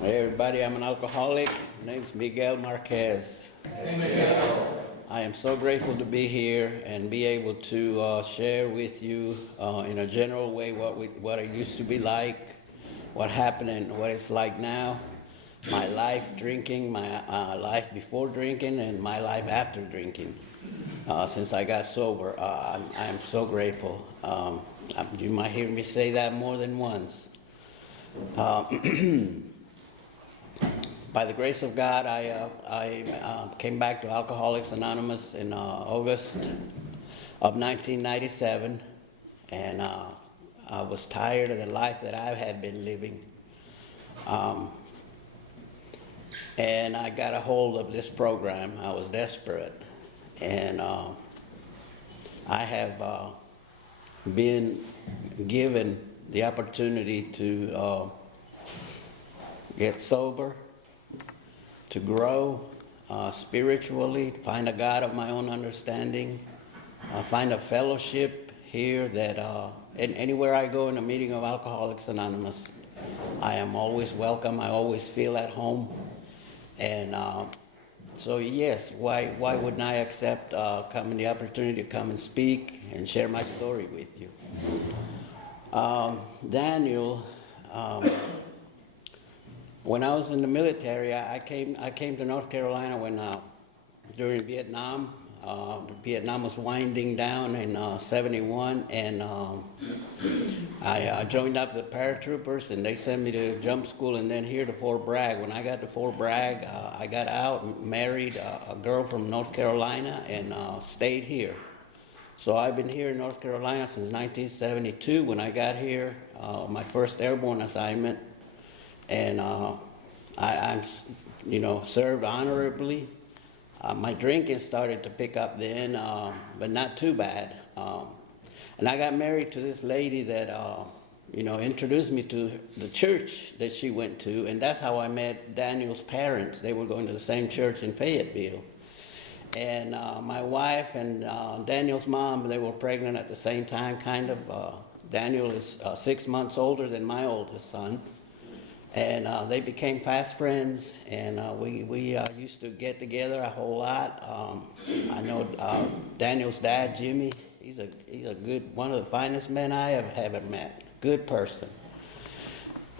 Hey everybody, I'm an alcoholic. My name's Miguel Marquez. Hey, Miguel. I am so grateful to be here and be able to share with you in a general way what it used to be like, what happened and what it's like now, my life drinking, my life before drinking, and my life after drinking. Since I got sober, I'm so grateful. You might hear me say that more than once. By the grace of God, I came back to Alcoholics Anonymous in August of 1997, and I was tired of the life that I had been living. And I got a hold of this program. I was desperate, and I have been given the opportunity to get sober, to grow spiritually, find a God of my own understanding, find a fellowship here that anywhere I go in a meeting of Alcoholics Anonymous, I am always welcome. I always feel at home. And so yes, why wouldn't I accept the opportunity to come and speak and share my story with you? Daniel, when I was in the military, I came to North Carolina when during Vietnam. Vietnam was winding down in '71, and I joined up the paratroopers, and they sent me to jump school, and then here to Fort Bragg. When I got to Fort Bragg, I got out and married a girl from North Carolina, and stayed here. So I've been here in North Carolina since 1972. When I got here, my first airborne assignment. And I'm served honorably. My drinking started to pick up then, but not too bad. And I got married to this lady that, introduced me to the church that she went to, and that's how I met Daniel's parents. They were going to the same church in Fayetteville. And my wife and Daniel's mom, they were pregnant at the same time, kind of. Daniel is 6 months older than my oldest son. And they became fast friends, and we used to get together a whole lot. I know Daniel's dad, Jimmy. He's a good, one of the finest men I have ever met. Good person.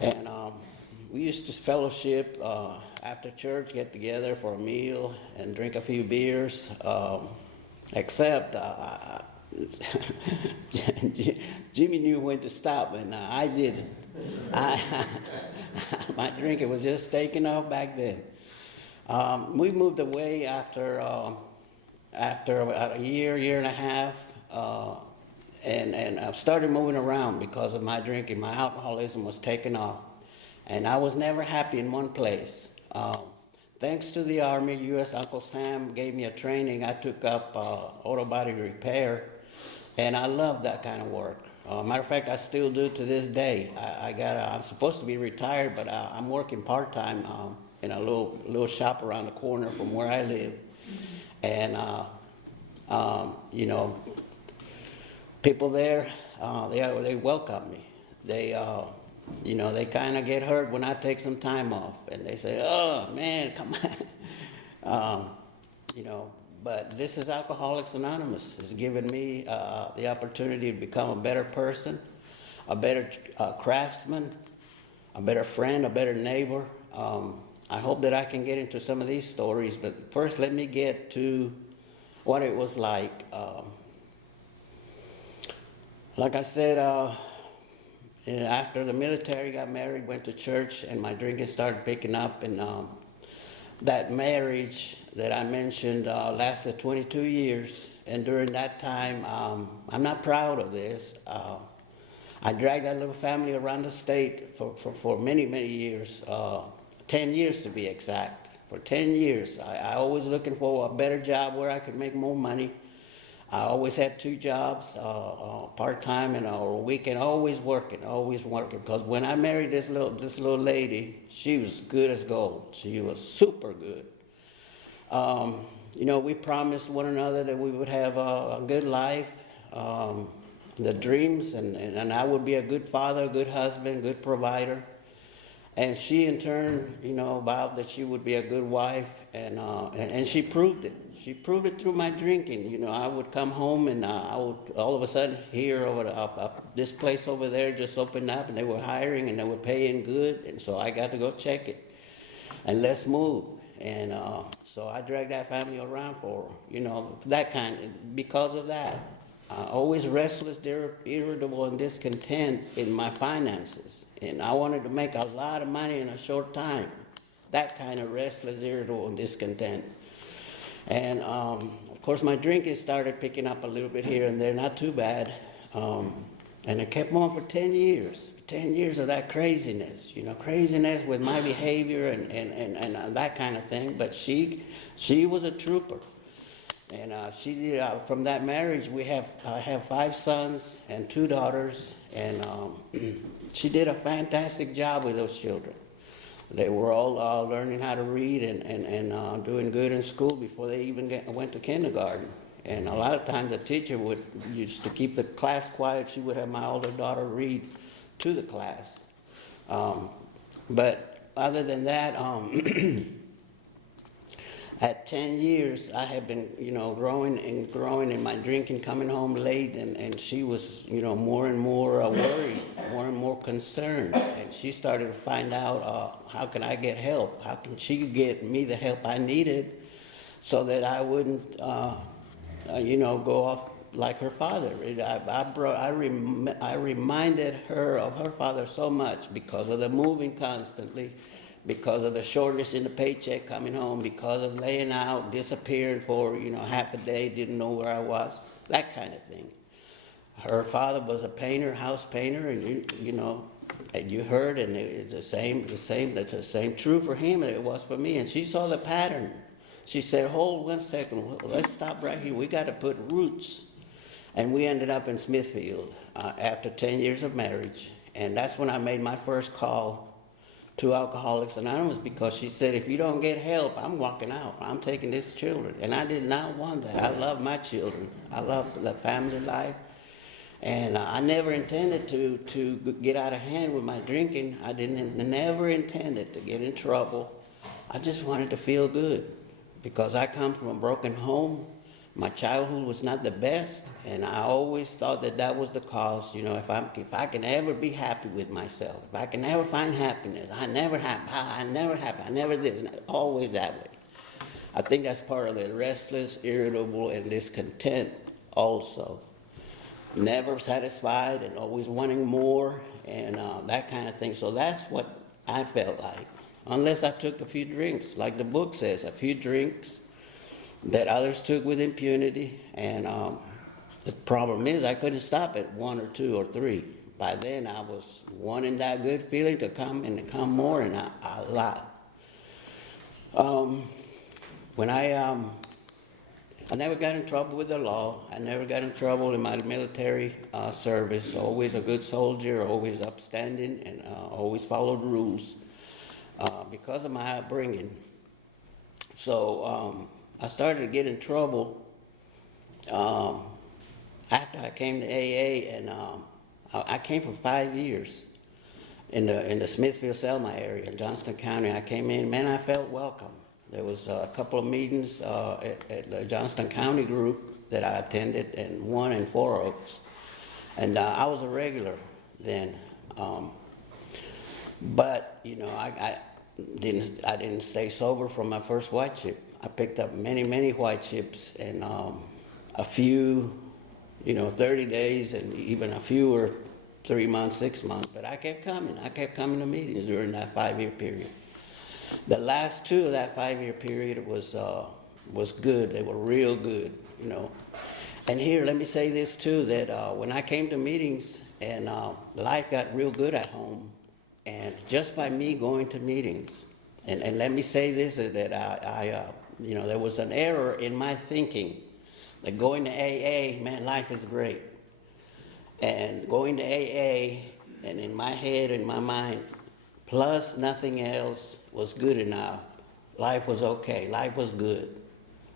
And we used to fellowship after church, get together for a meal and drink a few beers. Except Jimmy knew when to stop, and I didn't. My drinking was just taking off back then. We moved away after about a year and a half, and I started moving around because of my drinking. My alcoholism was taking off, and I was never happy in one place. Thanks to the Army, U.S. Uncle Sam gave me a training. I took up auto body repair, and I loved that kind of work. Matter of fact, I still do to this day. I'm supposed to be retired, but I'm working part-time in a little shop around the corner from where I live. And, people there, they welcome me. They kind of get hurt when I take some time off, and they say, "Oh man, come on," But this is Alcoholics Anonymous. It's given me the opportunity to become a better person, a better craftsman, a better friend, a better neighbor. I hope that I can get into some of these stories, but first let me get to what it was like. Like I said, after the military, got married, went to church, and my drinking started picking up, and that marriage that I mentioned lasted 22 years, and during that time, I'm not proud of this. I dragged that little family around the state for many, many years, 10 years to be exact. For 10 years, I always looking for a better job where I could make more money. I always had two jobs, part-time and a weekend, always working, because when I married this little lady, she was good as gold. She was super good. We promised one another that we would have a good life, the dreams, and I would be a good father, a good husband, good provider. And she in turn, vowed that she would be a good wife, and she proved it. She proved it through my drinking. I would come home and I would all of a sudden hear this place over there just opened up and they were hiring and they were paying good, and so I got to go check it and let's move. And so I dragged that family around for her, that because of that. Always restless, irritable, and discontent in my finances. And I wanted to make a lot of money in a short time. That kind of restless, irritable, and discontent. And of course, my drinking started picking up a little bit here and there, not too bad. And it kept on for 10 years. 10 years of that craziness, craziness with my behavior and that kind of thing. But she was a trooper. And from that marriage, I have 5 sons and 2 daughters, and she did a fantastic job with those children. They were all learning how to read and doing good in school before they even went to kindergarten. And a lot of times the teacher used to keep the class quiet. She would have my older daughter read to the class. But other than that, at 10 years, I had been, growing in my drinking, coming home late, and she was, more and more worried, more and more concerned. And she started to find out, how can I get help? How can she get me the help I needed so that I wouldn't, go off like her father. I reminded her of her father so much because of the moving constantly, because of the shortness in the paycheck coming home, because of laying out, disappearing for, half a day, didn't know where I was, that kind of thing. Her father was a painter, house painter, and and you heard, and it's the same true for him as it was for me. And she saw the pattern. She said, hold 1 second, let's stop right here. We got to put roots. And we ended up in Smithfield after 10 years of marriage. And that's when I made my first call to Alcoholics Anonymous, because she said, if you don't get help, I'm walking out. I'm taking these children. And I did not want that. I love my children. I love the family life. And I never intended to get out of hand with my drinking. I never intended to get in trouble. I just wanted to feel good, because I come from a broken home. My childhood was not the best, and I always thought that was the cause. If I can ever be happy with myself, if I can ever find happiness, I never this, always that way. I think that's part of the restless, irritable, and discontent also. Never satisfied and always wanting more, and that kind of thing. So that's what I felt like. Unless I took a few drinks, like the book says, a few drinks that others took with impunity. And the problem is I couldn't stop at 1 or 2 or 3. By then I was wanting that good feeling to come more, and a lot. When I never got in trouble with the law. I never got in trouble in my military service. Always a good soldier, always upstanding, and always followed rules because of my upbringing. So I started to get in trouble after I came to AA, and I came for 5 years in the Smithfield, Selma area in Johnston County. I came in, man, I felt welcome. There was a couple of meetings at the Johnston County group that I attended, and one in Four Oaks. And I was a regular then. But, I didn't stay sober from my first white chip. I picked up many white chips, and a few, 30 days, and even a few were 3 months, 6 months. But I kept coming. I kept coming to meetings during that 5-year period. The last 2 of that 5-year period was good. They were real good, And here, let me say this too, that when I came to meetings, and life got real good at home, and just by me going to meetings, and let me say this, that I there was an error in my thinking that going to AA, man, life is great. And going to AA, and in my head, in my mind, plus nothing else was good enough. Life was okay. Life was good.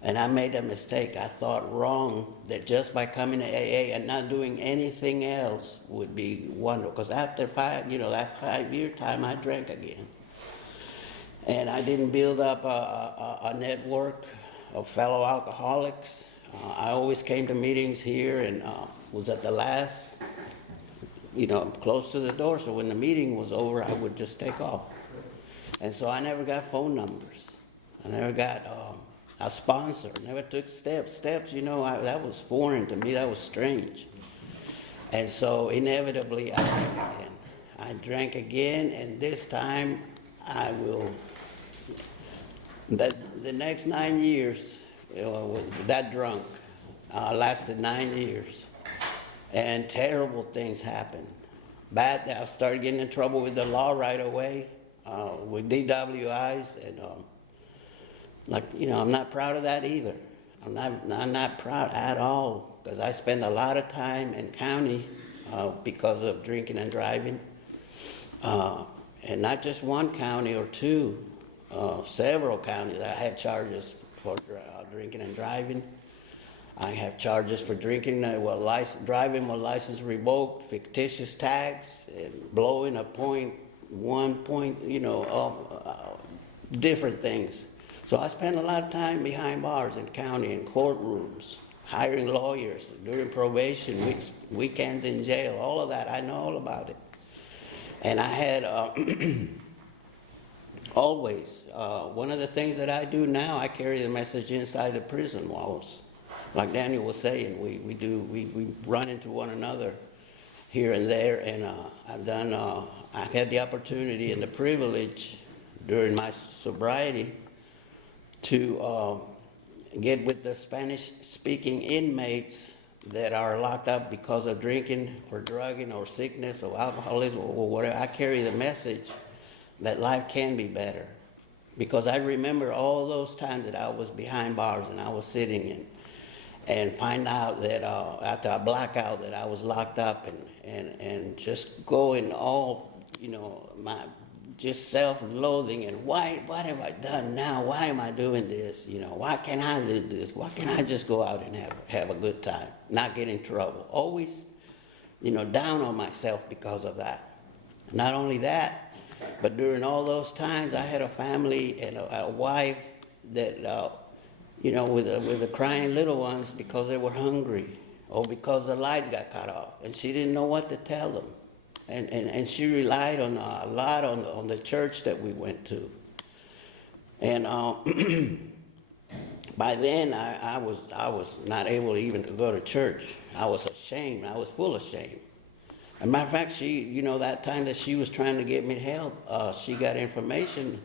And I made a mistake. I thought wrong that just by coming to AA and not doing anything else would be wonderful. Because after that 5-year time, I drank again. And I didn't build up a network of fellow alcoholics. I always came to meetings here and was at the last, close to the door. So when the meeting was over, I would just take off. And so I never got phone numbers. I never got a sponsor. Never took steps. Steps, that was foreign to me. That was strange. And so inevitably, I drank again, and this time I will. The next 9 years, that drunk, lasted 9 years, and terrible things happened. I started getting in trouble with the law right away, with DWIs, and I'm not proud of that either. I'm not proud at all, because I spend a lot of time in county because of drinking and driving, and not just one county or two. Several counties. I had charges for drinking and driving. I have charges for drinking, driving with license revoked, fictitious tags, and blowing a different things. So I spent a lot of time behind bars in county and courtrooms, hiring lawyers, during probation, weekends in jail, all of that. I know all about it. And I had always, one of the things that I do now, I carry the message inside the prison walls. Like Daniel was saying, we run into one another here and there, and I've had the opportunity and the privilege during my sobriety to get with the Spanish-speaking inmates that are locked up because of drinking or drugging or sickness or alcoholism or whatever. I carry the message that life can be better. Because I remember all those times that I was behind bars and I was sitting in, and find out that after a blackout that I was locked up and just going all, my just self-loathing and what have I done now? Why am I doing this? Why can't I do this? Why can't I just go out and have a good time, not get in trouble? Always, down on myself because of that. Not only that, but during all those times, I had a family and a wife that, with the crying little ones because they were hungry or because the lights got cut off, and she didn't know what to tell them. And she relied a lot on the church that we went to. And by then, I was not able even to go to church. I was ashamed. I was full of shame. As a matter of fact, she, that time that she was trying to get me help, she got information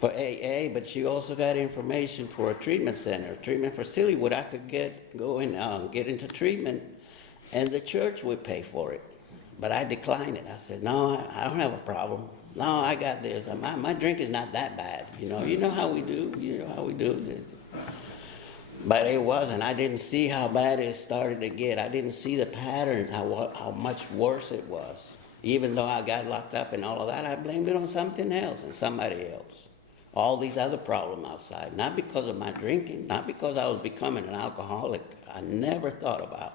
for AA, but she also got information for a treatment center, a treatment facility where I could go and get into treatment, and the church would pay for it. But I declined it. I said, no, I don't have a problem. No, I got this. My drink is not that bad. You know how we do. But it wasn't. I didn't see how bad it started to get. I didn't see the patterns, how much worse it was. Even though I got locked up and all of that, I blamed it on something else and somebody else. All these other problems outside. Not because of my drinking, not because I was becoming an alcoholic. I never thought about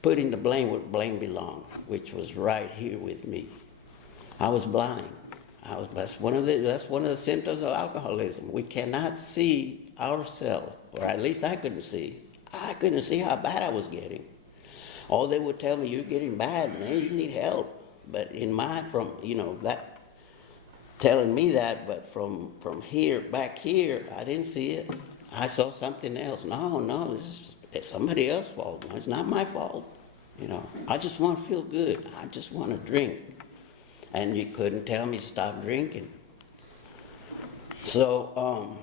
putting the blame where blame belonged, which was right here with me. I was blind. That's one of the symptoms of alcoholism. We cannot see ourselves, or at least I couldn't see. I couldn't see how bad I was getting. All they would tell me, you're getting bad, man, you need help. But that telling me that, but from here, back here, I didn't see it. I saw something else. No, it's somebody else's fault. No, it's not my fault. I just want to feel good. I just want to drink. And you couldn't tell me to stop drinking. So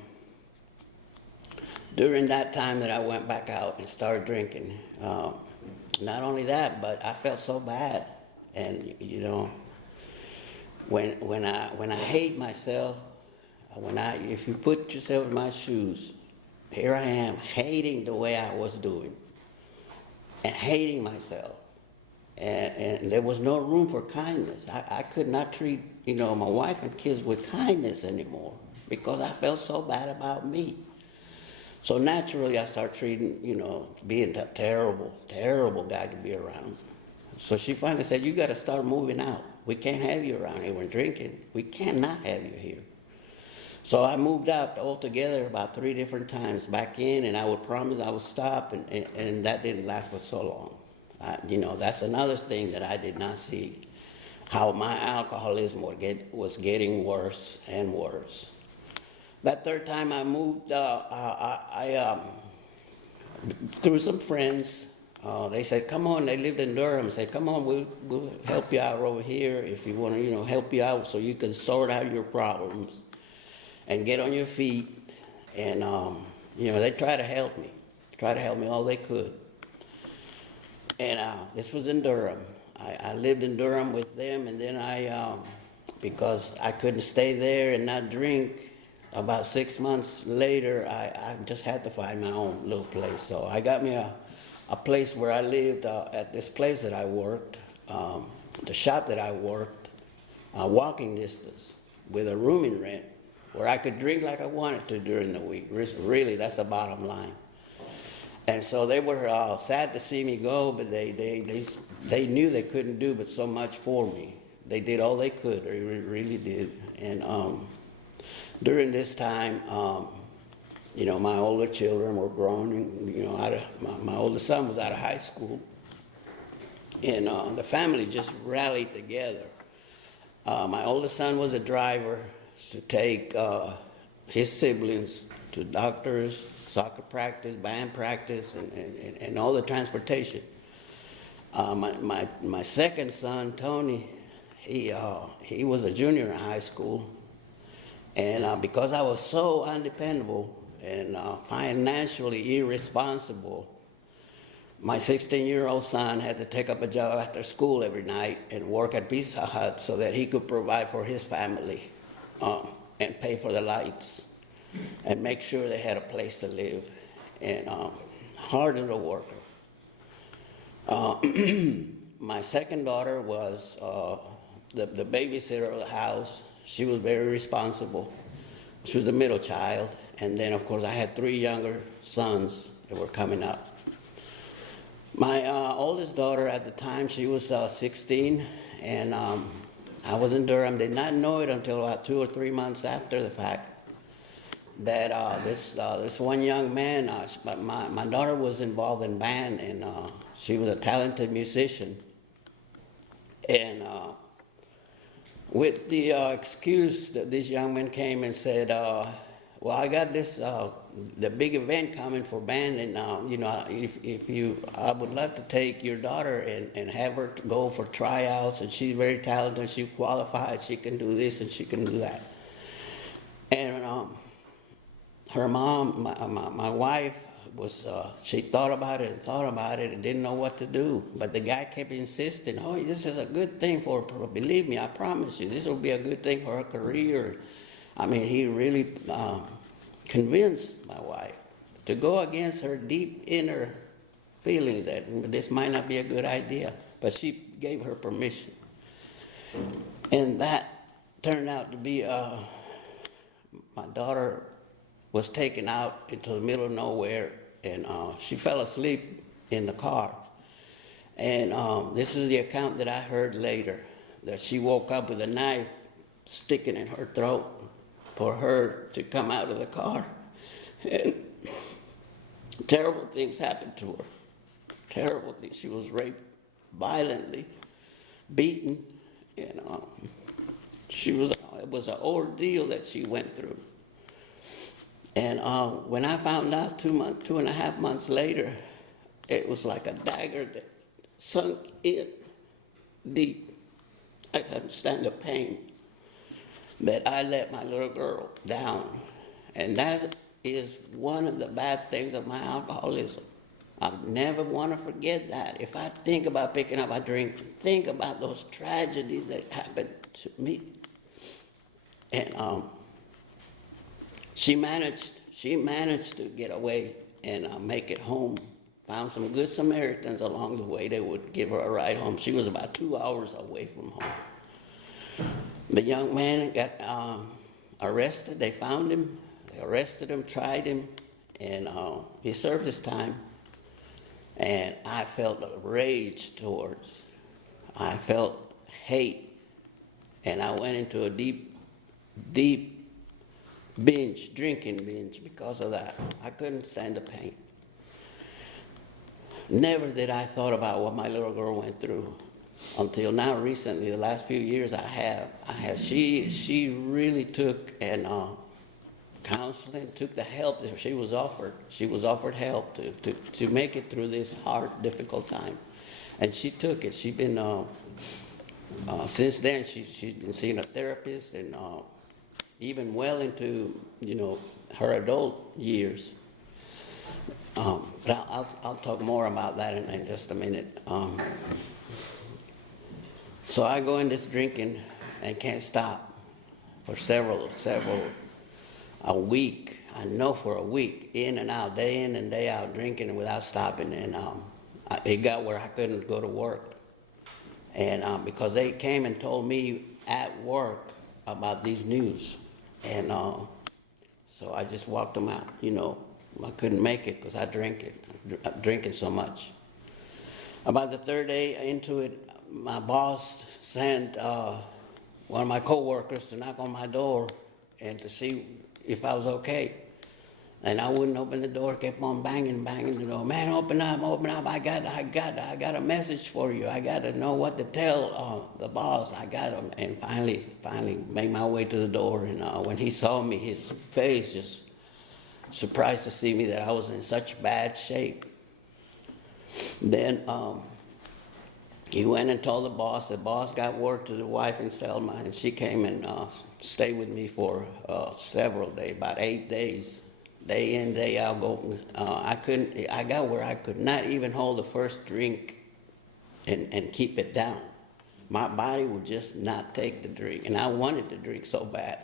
during that time that I went back out and started drinking, not only that, but I felt so bad. And when I hate myself, if you put yourself in my shoes, here I am hating the way I was doing, and hating myself, and there was no room for kindness. I could not treat my wife and kids with kindness anymore because I felt so bad about me. So naturally, I start treating, being a terrible, terrible guy to be around. So she finally said, you got to start moving out. We can't have you around here when drinking. We cannot have you here. So I moved out altogether about 3 different times back in, and I would promise I would stop, and that didn't last for so long. That's another thing that I did not see, how my alcoholism was getting worse and worse. That third time I moved, I through some friends, they said, come on, they lived in Durham, said, come on, we'll help you out over here if you want to, help you out so you can sort out your problems and get on your feet. And, they tried to help me all they could. And this was in Durham. I lived in Durham with them, and then because I couldn't stay there and not drink, about 6 months later, I just had to find my own little place. So I got me a place where I lived at this place that I worked, the shop that I worked, walking distance with a rooming rent where I could drink like I wanted to during the week. Really, that's the bottom line. And so they were sad to see me go, but they knew they couldn't do but so much for me. They did all they could, they really did. And during this time, my older children were grown, and, my oldest son was out of high school, and the family just rallied together. My oldest son was a driver to take his siblings to doctors, soccer practice, band practice, and all the transportation. My second son, Tony, he was a junior in high school. And because I was so undependable and financially irresponsible, my 16-year-old son had to take up a job after school every night and work at Pizza Hut so that he could provide for his family and pay for the lights and make sure they had a place to live. And hard little worker. My second daughter was the babysitter of the house. She was very responsible. She was the middle child. And then, of course, I had 3 younger sons that were coming up. My oldest daughter at the time, she was 16, and I was in Durham. Did not know it until about 2 or 3 months after the fact that this one young man, my daughter was involved in band, and she was a talented musician. And with the excuse that this young man came and said, well, I got this, the big event coming for band, and I would love to take your daughter and have her to go for tryouts, and she's very talented, she's qualified, she can do this and she can do that. And her mom, my wife, she thought about it and didn't know what to do. But the guy kept insisting, oh, this is a good thing for her. Believe me, I promise you, this will be a good thing for her career. I mean, he really convinced my wife to go against her deep inner feelings that this might not be a good idea. But she gave her permission. And that turned out to be, my daughter was taken out into the middle of nowhere, and she fell asleep in the car. And this is the account that I heard later, that she woke up with a knife sticking in her throat for her to come out of the car. And terrible things happened to her. Terrible things. She was raped violently, beaten, and it was an ordeal that she went through. And when I found out 2.5 months later, it was like a dagger that sunk in deep. I couldn't stand the pain that I let my little girl down. And that is one of the bad things of my alcoholism. I never want to forget that. If I think about picking up a drink, think about those tragedies that happened to me. And she managed to get away and make it home. Found some good Samaritans along the way. They would give her a ride home. She was about 2 hours away from home. The young man got arrested. They found him. They arrested him, tried him, and he served his time, and I felt a rage towards, I felt hate, and I went into a deep drinking binge because of that. I couldn't stand the pain. Never did I thought about what my little girl went through until now. Recently, the last few years, I have. She really took and counseling, took the help that she was offered. She was offered help to make it through this hard, difficult time, and she took it. She's been since then. She's been seeing a therapist, and even well into her adult years. But I'll talk more about that in just a minute. So I go in this drinking and can't stop for several, a week. I know for a week, in and out, day in and day out, drinking without stopping. And it got where I couldn't go to work. And because they came and told me at work about these news. And so I just walked them out, I couldn't make it because I drinking so much. About the third day into it, my boss sent one of my coworkers to knock on my door and to see if I was okay. And I wouldn't open the door, kept on banging the door. Man, open up, I got a message for you. I got to know what to tell the boss. I got him. And finally made my way to the door. And when he saw me, his face just surprised to see me that I was in such bad shape. Then he went and told the boss. The boss got word to the wife in Selma, and she came and stayed with me for several days, about 8 days. Day in, day out, I got where I could not even hold the first drink and keep it down. My body would just not take the drink, and I wanted to drink so bad.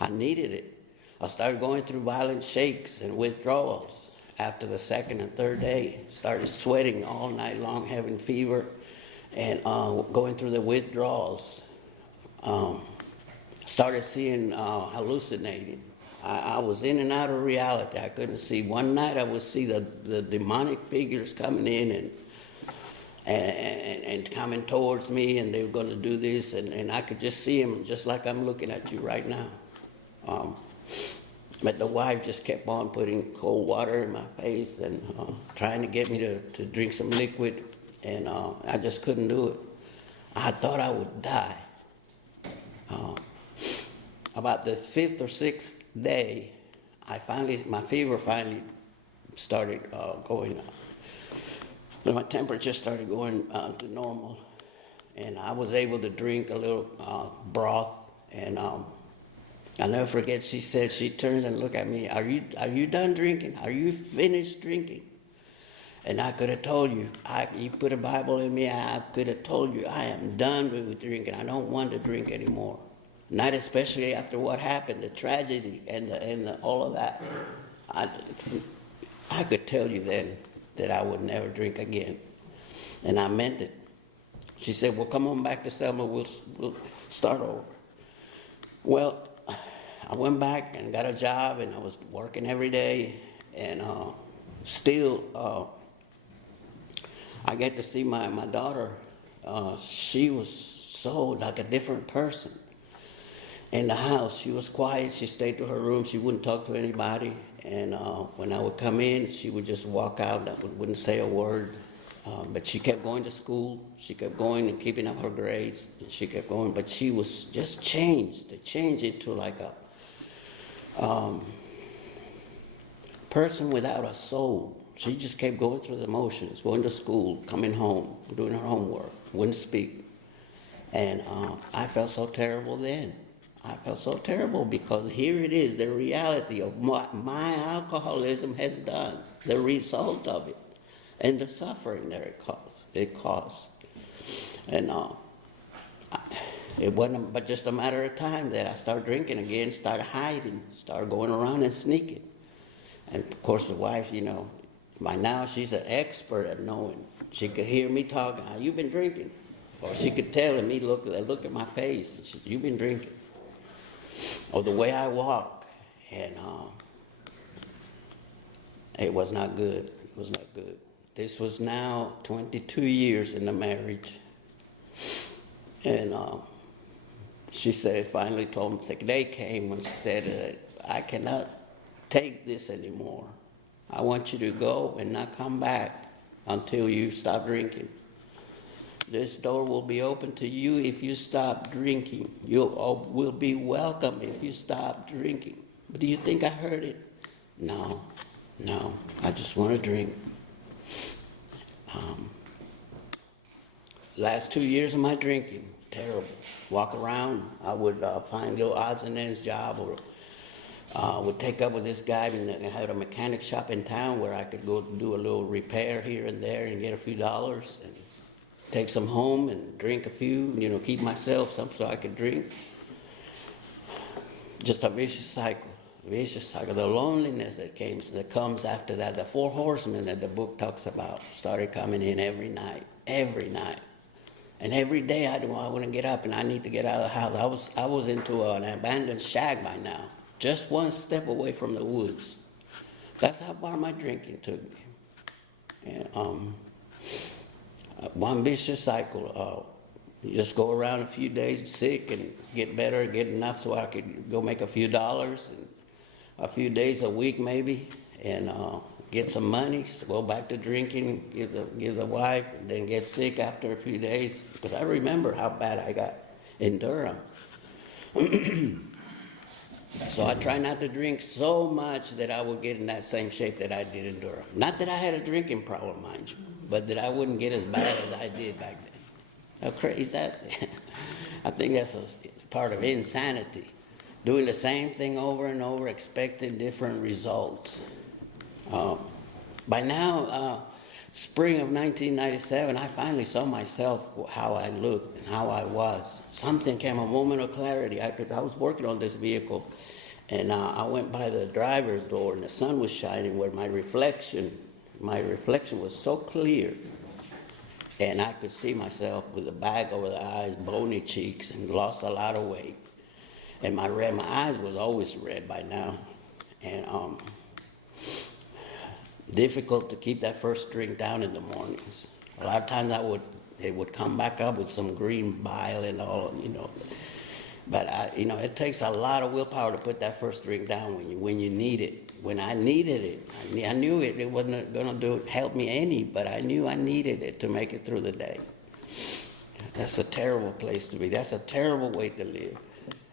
I needed it. I started going through violent shakes and withdrawals. After the second and third day, started sweating all night long, having fever, and going through the withdrawals. Started seeing, hallucinating. I was in and out of reality. I couldn't see. One night I would see the demonic figures coming in and coming towards me, and they were going to do this, and I could just see them just like I'm looking at you right now. But the wife just kept on putting cold water in my face and trying to get me to drink some liquid, and I just couldn't do it. I thought I would die. About the fifth or sixth day, my fever finally started going up. My temperature started going to normal, and I was able to drink a little broth. And I'll never forget. She said, she turns and looked at me. Are you done drinking? Are you finished drinking? And I could have told you. You put a Bible in me. I could have told you I am done with drinking. I don't want to drink anymore. Not especially after what happened, the tragedy and all of that. I could tell you then that I would never drink again. And I meant it. She said, well, come on back to Selma, we'll start over. Well, I went back and got a job, and I was working every day, and still I get to see my daughter. She was so like a different person. In the house, she was quiet. She stayed to her room. She wouldn't talk to anybody. And when I would come in, she would just walk out. Wouldn't say a word. But she kept going to school. She kept going and keeping up her grades. And she kept going. But she was just changed. They changed it to like a person without a soul. She just kept going through the motions, going to school, coming home, doing her homework, wouldn't speak. And I felt so terrible then. I felt so terrible because here it is, the reality of what my alcoholism has done, the result of it, and the suffering that it caused. And it wasn't but just a matter of time that I started drinking again, started hiding, started going around and sneaking. And of course the wife, by now she's an expert at knowing. She could hear me talking, you've been drinking. Or she could tell me, look at my face, she said, you've been drinking. Or the way I walk. And It was not good. It was not good. This was now 22 years in the marriage. And she said, finally told me, the day came when she said, I cannot take this anymore. I want you to go and not come back until you stop drinking. This door will be open to you if you stop drinking. You will be welcome if you stop drinking. But do you think I heard it? No, I just want to drink. Last 2 years of my drinking, terrible. Walk around, I would find little odds and ends job, or would take up with this guy and had a mechanic shop in town where I could go do a little repair here and there and get a few dollars and take some home and drink a few, keep myself some so I could drink. Just a vicious cycle. The loneliness that comes after that, the 4 horsemen that the book talks about started coming in every night. And every day I want to get up and I need to get out of the house. I was into an abandoned shack by now, just one step away from the woods. That's how far my drinking took me. And one vicious cycle. You just go around a few days sick and get better, get enough so I could go make a few dollars, and a few days a week maybe, and get some money, so go back to drinking, give the wife, and then get sick after a few days, because I remember how bad I got in Durham. So I try not to drink so much that I would get in that same shape that I did in Durham. Not that I had a drinking problem, mind you, but that I wouldn't get as bad as I did back then. How crazy is that? I think that's a part of insanity. Doing the same thing over and over, expecting different results. By now, spring of 1997, I finally saw myself, how I looked and how I was. Something came, a moment of clarity. I was working on this vehicle, and I went by the driver's door, and the sun was shining where my reflection was so clear. And I could see myself with a bag over the eyes, bony cheeks, and lost a lot of weight. And my eyes was always red by now. And difficult to keep that first drink down in the mornings. A lot of times it would come back up with some green bile and all, But it takes a lot of willpower to put that first drink down when you need it. When I needed it, I knew it wasn't going to help me any, but I knew I needed it to make it through the day. That's a terrible place to be. That's a terrible way to live.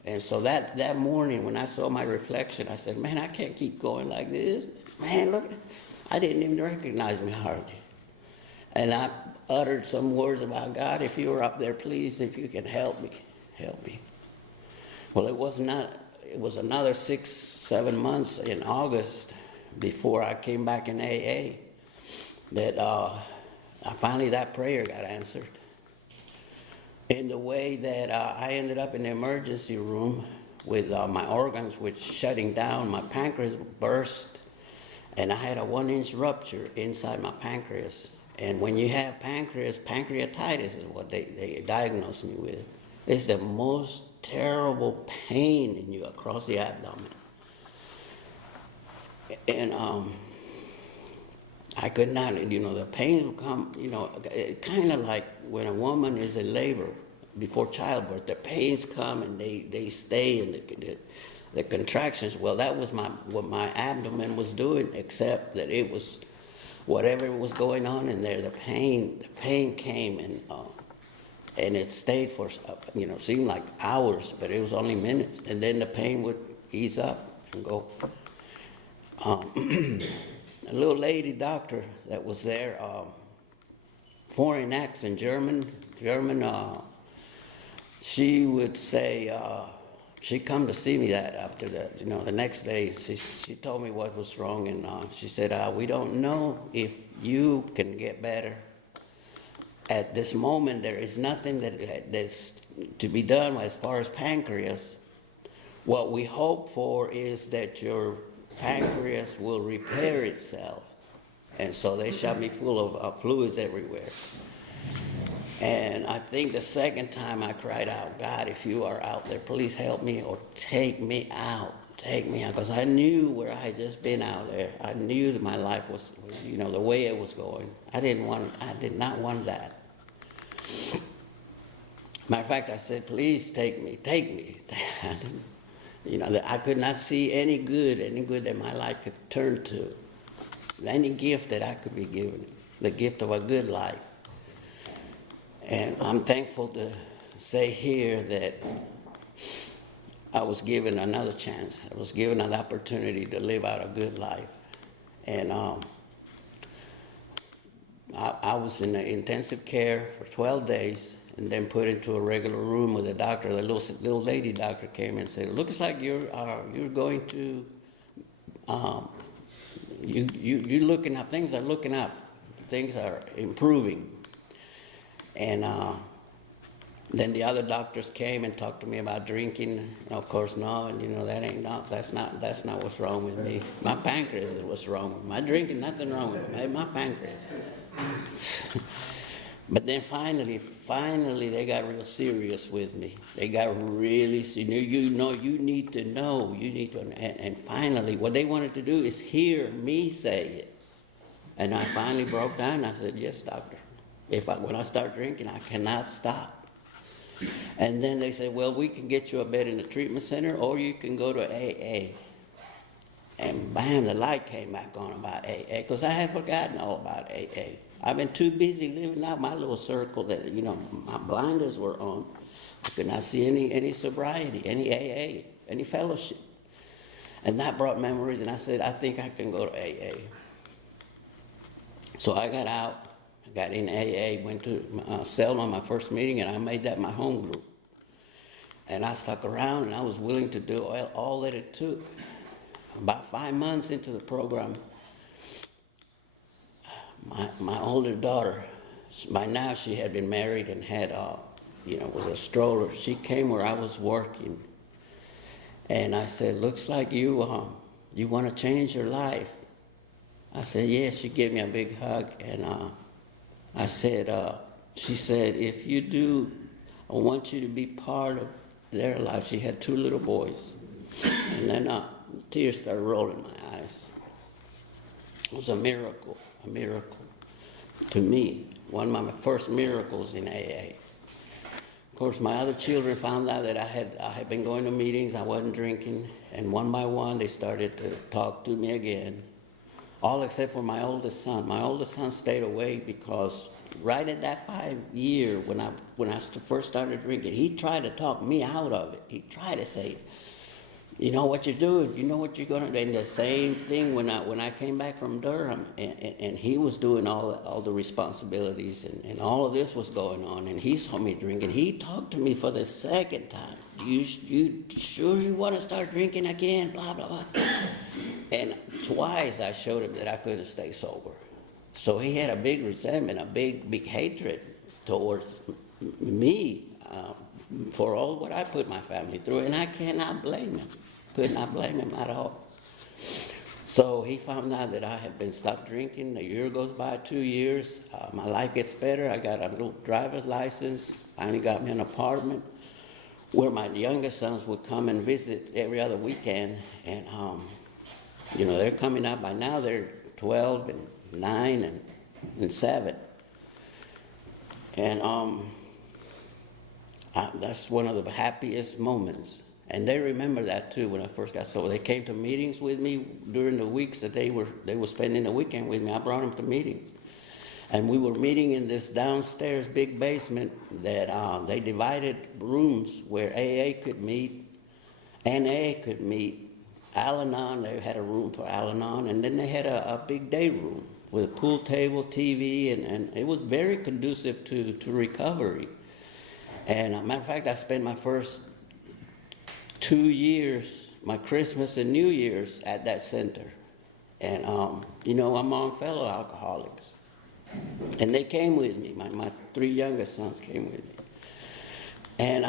And so that morning when I saw my reflection, I said, man, I can't keep going like this. Man, look, I didn't even recognize me hardly. And I uttered some words about, God, if you were up there, please, if you can help me. Well, it was another 6-7 months in August before I came back in AA that finally that prayer got answered. In the way that I ended up in the emergency room with my organs which shutting down, my pancreas burst, and I had a 1-inch rupture inside my pancreas. And when you have pancreatitis is what they diagnosed me with. It's the most terrible pain in you across the abdomen. And I could not, the pain would come, kind of like when a woman is in labor before childbirth, the pains come and they stay in the contractions. Well, that was what my abdomen was doing, except that it was whatever was going on in there, the pain came and it stayed for, seemed like hours, but it was only minutes. And then the pain would ease up and go. A little lady doctor that was there, foreign accent, German, she would say, she'd come to see me that after that, the next day, she told me what was wrong, and she said, we don't know if you can get better. At this moment, there is nothing that's to be done as far as pancreas. What we hope for is that your pancreas will repair itself, and so they shall be full of fluids everywhere. And I think the second time I cried out, God, if you are out there, please help me or take me out. take me out, because I knew where I had just been out there. I knew that my life was, the way it was going. I did not want that. Matter of fact, I said, please take me. I could not see any good that my life could turn to, any gift that I could be given, the gift of a good life. And I'm thankful to say here that I was given another chance. I was given an opportunity to live out a good life. And I was in the intensive care for 12 days and then put into a regular room with a doctor. The little lady doctor came and said, looks like you're going to, you're looking up, things are looking up, things are improving. And then the other doctors came and talked to me about drinking. And of course, no, and that's not what's wrong with me. My pancreas is what's wrong with me. My drinking, nothing wrong with me. My pancreas. But then finally, they got real serious with me. They got really serious. You need to know. And finally, what they wanted to do is hear me say it. And I finally broke down. I said, yes, doctor. When I start drinking, I cannot stop. And then they said, well, we can get you a bed in the treatment center, or you can go to AA. And bam, the light came back on about AA, because I had forgotten all about AA. I've been too busy living out my little circle that, my blinders were on. I could not see any sobriety, any AA, any fellowship. And that brought memories, and I said, I think I can go to AA. So I got out. Got in AA, went to Selma, my first meeting, and I made that my home group. And I stuck around, and I was willing to do all that it took. About 5 months into the program, my older daughter, by now she had been married and had, was a stroller. She came where I was working, and I said, looks like you want to change your life. I said, yes. She gave me a big hug, and I said, she said, if you do, I want you to be part of their life. She had 2 little boys. And then tears started rolling in my eyes. It was a miracle to me. One of my first miracles in AA. Of course, my other children found out that I had been going to meetings, I wasn't drinking, and one by one they started to talk to me again. All except for my oldest son. My oldest son stayed away because right at that 5 year when I first started drinking, he tried to talk me out of it. He tried to say, you know what you're doing, you know what you're gonna do. And the same thing when I came back from Durham, and he was doing all the responsibilities, and all of this was going on, and he saw me drinking. He talked to me for the second time. You sure you want to start drinking again? Blah blah blah. And twice I showed him that I couldn't stay sober. So he had a big resentment, a big hatred towards me for all what I put my family through, and I cannot blame him. Could not blame him at all. So he found out that I had been stopped drinking. A year goes by, 2 years. My life gets better. I got a little driver's license. Finally got me an apartment where my youngest sons would come and visit every other weekend, and they're coming up. By now they're 12 and 9 and 7. And that's one of the happiest moments. And they remember that too when I first got sober. They came to meetings with me during the weeks that they were spending the weekend with me. I brought them to meetings. And we were meeting in this downstairs big basement that they divided rooms where AA could meet, NA could meet, Al-Anon, they had a room for Al-Anon, and then they had a big day room with a pool table, TV, and it was very conducive to recovery. And matter of fact, I spent my first 2 years, my Christmas and New Year's at that center. And, among fellow alcoholics. And they came with me. My 3 youngest sons came with me. And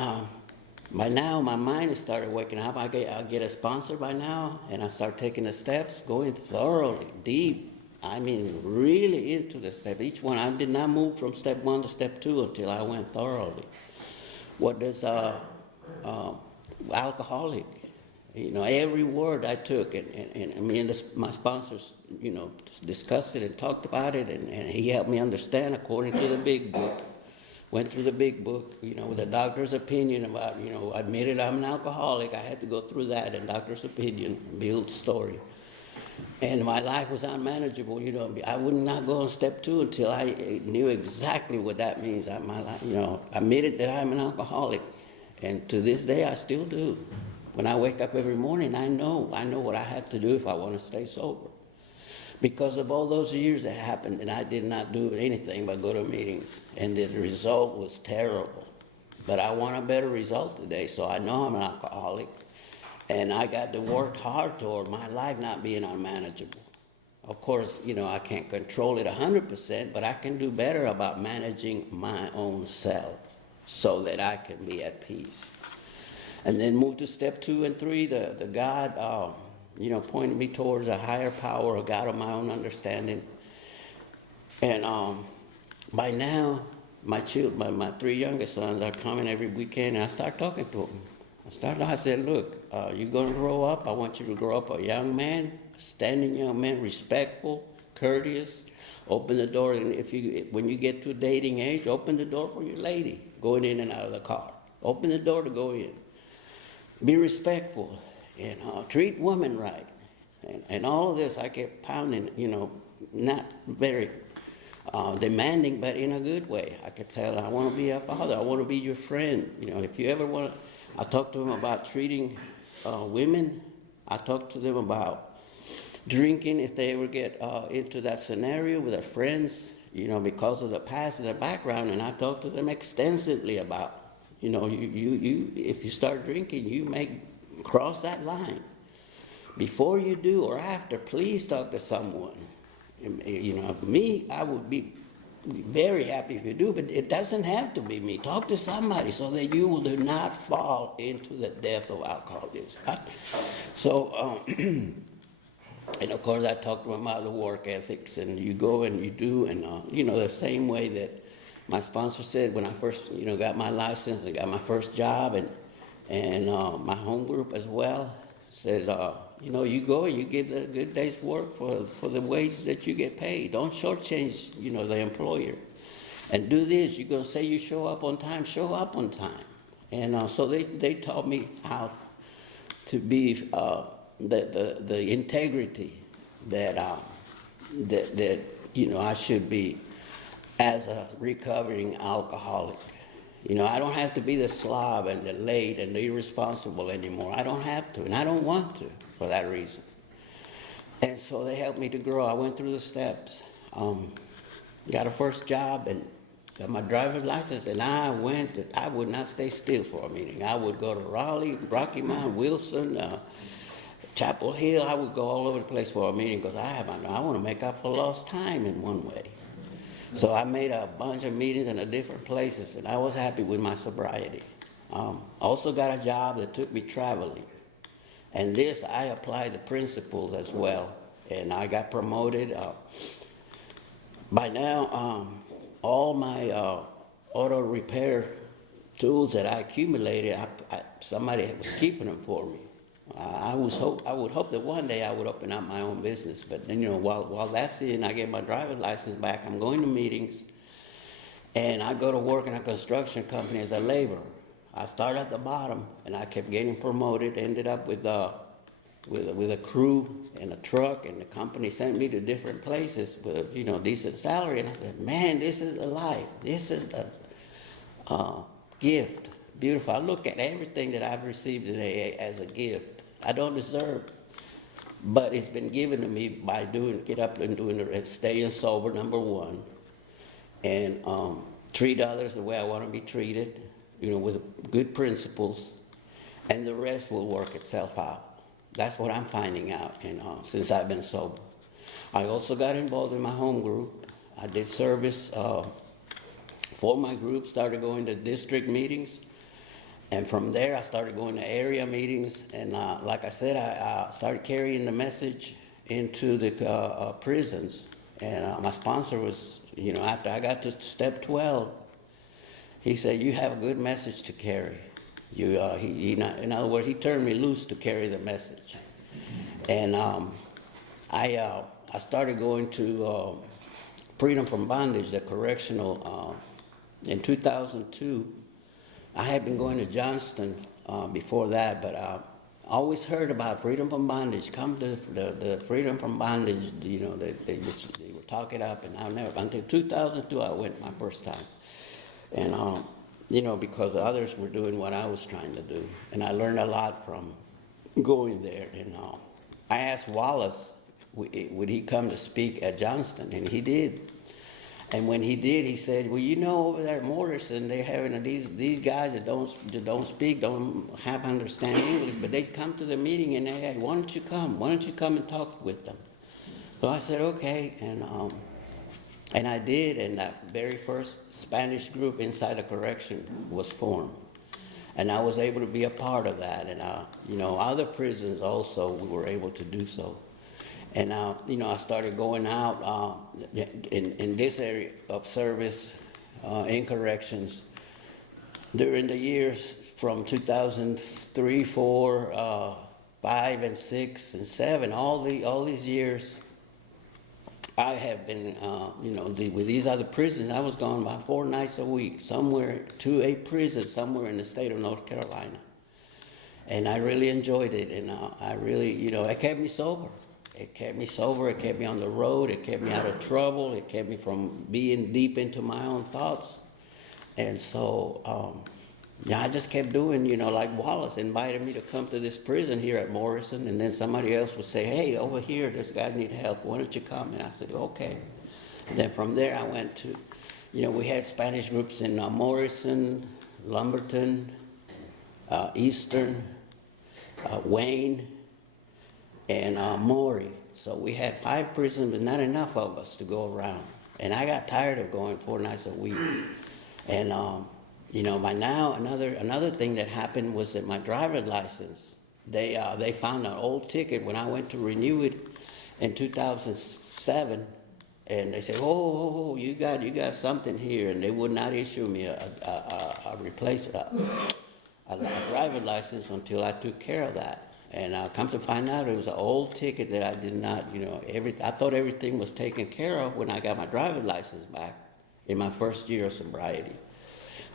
by now, my mind has started waking up. I'll get a sponsor by now, and I start taking the steps, going thoroughly, deep. I mean, really into the step. Each one, I did not move from step 1 to step 2 until I went thoroughly. What does alcoholic Every word I took, and me and my sponsors, discussed it and talked about it, and he helped me understand according to the big book. Went through the big book, with the doctor's opinion about, admitted I'm an alcoholic. I had to go through that, and doctor's opinion, build story. And my life was unmanageable, I would not go on step 2 until I knew exactly what that means. My life, admitted that I'm an alcoholic. And to this day, I still do. When I wake up every morning, I know what I have to do if I want to stay sober. Because of all those years that happened, and I did not do anything but go to meetings, and the result was terrible. But I want a better result today, so I know I'm an alcoholic, and I got to work hard toward my life not being unmanageable. Of course, I can't control it 100%, but I can do better about managing my own self so that I can be at peace. And then move to step 2 and 3, the God, pointed me towards a higher power, a God of my own understanding. And by now, my 3 youngest sons are coming every weekend, and I start talking to them. I said, look, you're going to grow up. I want you to grow up a young man, a standing young man, respectful, courteous. Open the door, and when you get to a dating age, open the door for your lady going in and out of the car. Open the door to go in. Be respectful, and treat women right. And all of this I kept pounding, not very demanding, but in a good way. I could tell I want to be a father. I want to be your friend. If you ever want to, I talked to them about treating women. I talked to them about drinking if they ever get into that scenario with their friends, because of the past and the background. And I talked to them extensively about, if you start drinking, you may cross that line. Before you do or after, please talk to someone. Me, I would be very happy if you do, but it doesn't have to be me. Talk to somebody so that you will do not fall into the depth of alcoholism. So, and of course, I talked to them about the work ethics, and you go and you do, and the same way that my sponsor said when I first, got my license and got my first job, and my home group as well, said, you go and you give a good day's work for the wages that you get paid. Don't shortchange, the employer. And do this. You're going to say you show up on time, show up on time. And so they taught me how to be the integrity that I should be as a recovering alcoholic. I don't have to be the slob and the late and the irresponsible anymore. I don't have to, and I don't want to for that reason. And so they helped me to grow. I went through the steps, got a first job, and got my driver's license, and I would not stay still for a meeting. I would go to Raleigh, Rocky Mount, Wilson, Chapel Hill. I would go all over the place for a meeting because I want to make up for lost time in one way. So I made a bunch of meetings in different places, and I was happy with my sobriety. Also got a job that took me traveling. And this, I applied the principles as well, and I got promoted. By now, all my auto repair tools that I accumulated, somebody was keeping them for me. I would hope that one day I would open up my own business. But then, while that's in, I get my driver's license back. I'm going to meetings, and I go to work in a construction company as a laborer. I started at the bottom, and I kept getting promoted. Ended up with a crew and a truck, and the company sent me to different places with decent salary. And I said, man, this is a life. This is a gift. Beautiful. I look at everything that I've received today as a gift. I don't deserve, but it's been given to me by get up and doing it, and staying sober, number one, and treat others the way I want to be treated, with good principles, and the rest will work itself out. That's what I'm finding out, and since I've been sober. I also got involved in my home group. I did service for my group, started going to district meetings. And from there, I started going to area meetings, and like I said, I started carrying the message into the prisons. And my sponsor was, after I got to step 12, he said, you have a good message to carry. In other words, he turned me loose to carry the message. And I started going to Freedom from Bondage, the correctional, in 2002. I had been going to Johnston before that, but I always heard about Freedom from Bondage. Come to the Freedom from Bondage, they would talk it up, and until 2002, I went my first time. And, because others were doing what I was trying to do. And I learned a lot from going there. And I asked Wallace, would he come to speak at Johnston? And he did. And when he did, he said, well, over there at Morrison, they're having these guys that don't speak, don't have understand English, but they come to the meeting and they say, why don't you come? Why don't you come and talk with them? So I said, okay. And I did, and that very first Spanish group inside a correction was formed. And I was able to be a part of that. And, other prisons also, we were able to do so. And, I started going out in this area of service in corrections during the years from 2003, 4, 5, and 6, and 7, all these years. I have been, with these other prisons, I was gone about 4 nights a week, somewhere to a prison somewhere in the state of North Carolina. And I really enjoyed it, and I really, it kept me sober. It kept me sober, it kept me on the road, it kept me out of trouble, it kept me from being deep into my own thoughts. And so, I just kept doing, like Wallace invited me to come to this prison here at Morrison, and then somebody else would say, hey, over here, this guy needs help, why don't you come? And I said, okay. And then from there I went to, we had Spanish groups in Morrison, Lumberton, Eastern, Wayne, and Maury. So we had 5 prisons, but not enough of us to go around. And I got tired of going 4 nights a week. And, by now, another thing that happened was that my driver's license, they found an old ticket when I went to renew it in 2007. And they said, oh, you got something here. And they would not issue me a driver's license until I took care of that. And I come to find out it was an old ticket that I did not, I thought everything was taken care of when I got my driver's license back in my first year of sobriety.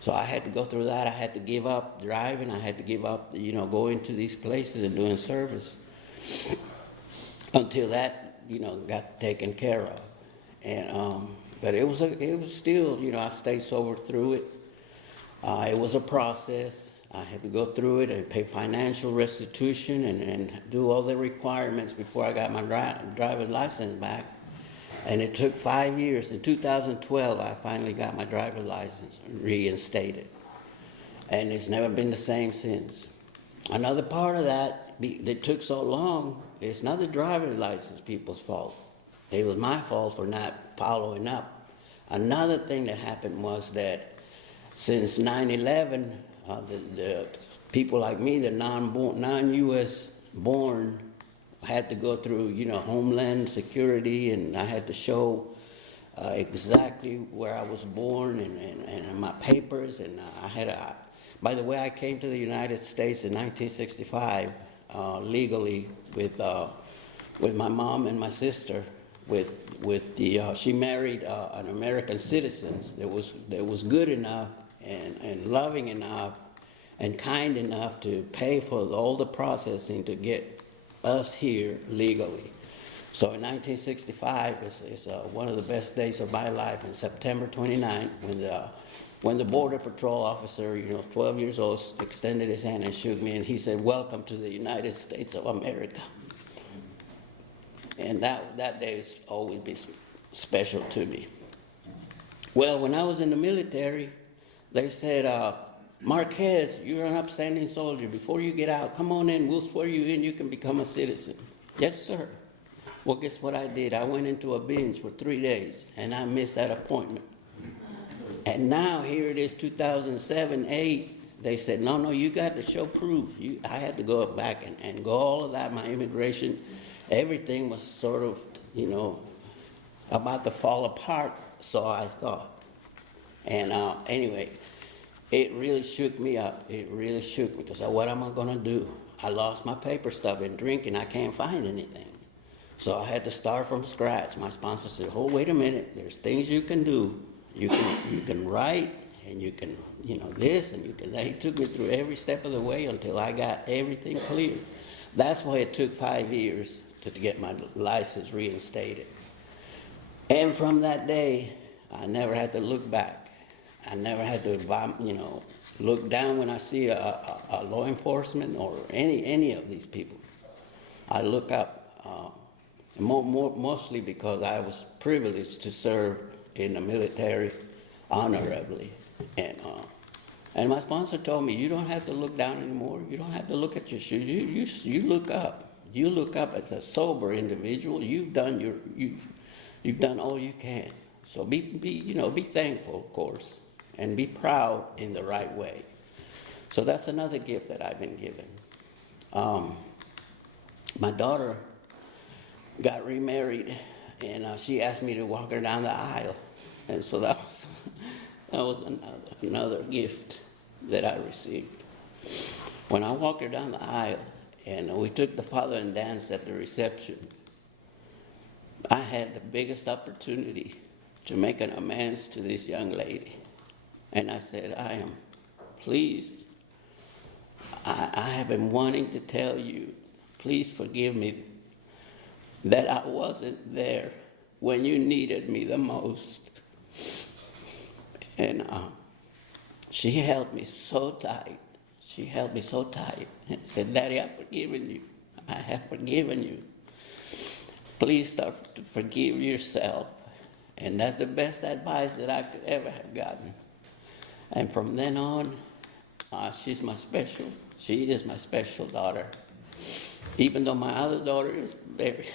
So I had to go through that. I had to give up driving. I had to give up, going to these places and doing service until that, got taken care of. And, but it was still, I stayed sober through it. It was a process. I had to go through it and pay financial restitution and do all the requirements before I got my driver's license back. And it took 5 years. In 2012, I finally got my driver's license reinstated. And it's never been the same since. Another part of that took so long, it's not the driver's license people's fault. It was my fault for not following up. Another thing that happened was that since 9/11, the people like me, the non-U.S. born, had to go through, Homeland Security, and I had to show exactly where I was born and my papers. And by the way, I came to the United States in 1965 legally with my mom and my sister. She married an American citizen that was good enough and loving enough and kind enough to pay for all the processing to get us here legally. So in 1965 is one of the best days of my life. In September 29th, when the Border Patrol officer, 12 years old, extended his hand and shook me, and he said, "Welcome to the United States of America." And that day has always been special to me. Well, when I was in the military, they said, Marquez, you're an upstanding soldier. Before you get out, come on in. We'll swear you in. You can become a citizen. Yes, sir. Well, guess what I did? I went into a binge for 3 days, and I missed that appointment. And now, here it is, 2007, 8. They said, no, you got to show proof. I had to go back and go all of that. My immigration, everything was sort of, about to fall apart, so I thought. And anyway, it really shook me up. It really shook me because what am I going to do? I lost my paper stuff in drinking. I can't find anything. So I had to start from scratch. My sponsor said, oh, wait a minute. There's things you can do. You can write, and you can, this, and you can. He took me through every step of the way until I got everything clear. That's why it took 5 years to get my license reinstated. And from that day, I never had to look back. I never had to, look down when I see a law enforcement or any of these people. I look up, mostly because I was privileged to serve in the military honorably. And my sponsor told me, you don't have to look down anymore. You don't have to look at your shoes. You look up. You look up as a sober individual. You've done all you can. So be thankful, of course, and be proud in the right way. So that's another gift that I've been given. My daughter got remarried, and she asked me to walk her down the aisle, and so that was another gift that I received. When I walked her down the aisle, and we took the father and dance at the reception, I had the biggest opportunity to make an amends to this young lady. And I said, I am pleased. I have been wanting to tell you, please forgive me that I wasn't there when you needed me the most. And she held me so tight. She held me so tight and said, Daddy, I've forgiven you. I have forgiven you. Please start to forgive yourself. And that's the best advice that I could ever have gotten. And from then on, she is my special daughter. Even though my other daughter is very,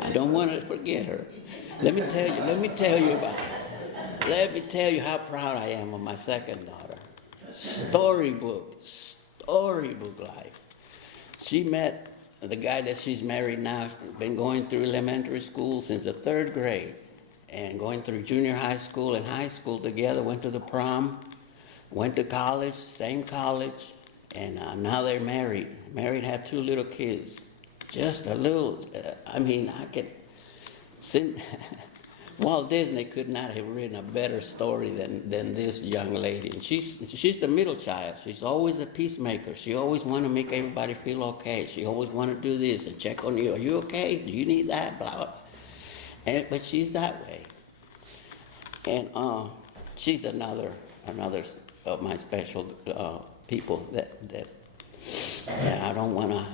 I don't want to forget her. Let me tell you how proud I am of my second daughter. Storybook life. She met the guy that she's married now, been going through elementary school since the 3rd grade, and going through junior high school and high school together, went to the prom, went to college, same college, and now they're married. Married, had 2 little kids. Just a little, Walt Disney could not have written a better story than this young lady. And she's the middle child. She's always a peacemaker. She always want to make everybody feel okay. She always want to do this and check on you. Are you okay? Do you need that? Blah, blah. But she's that way. And she's another of my special people that I don't wanna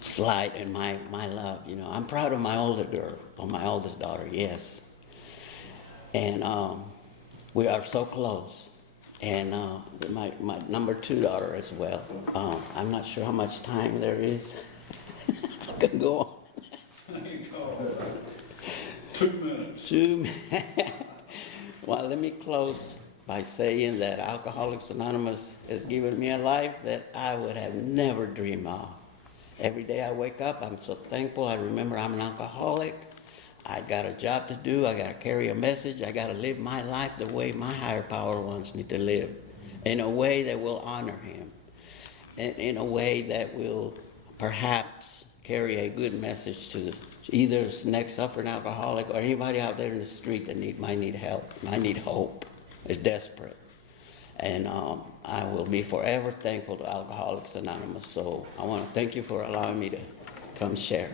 slide in my love. I'm proud of my older girl, of my oldest daughter, yes. And we are so close. And my number 2 daughter as well. I'm not sure how much time there is. I could go on. 2 minutes. 2 minutes. Well, let me close by saying that Alcoholics Anonymous has given me a life that I would have never dreamed of. Every day I wake up, I'm so thankful. I remember I'm an alcoholic. I got a job to do. I got to carry a message. I got to live my life the way my higher power wants me to live, in a way that will honor him, and in a way that will perhaps carry a good message to either next suffering alcoholic or anybody out there in the street that might need help. I need hope. It's desperate. And I will be forever thankful to Alcoholics Anonymous. So I want to thank you for allowing me to come share.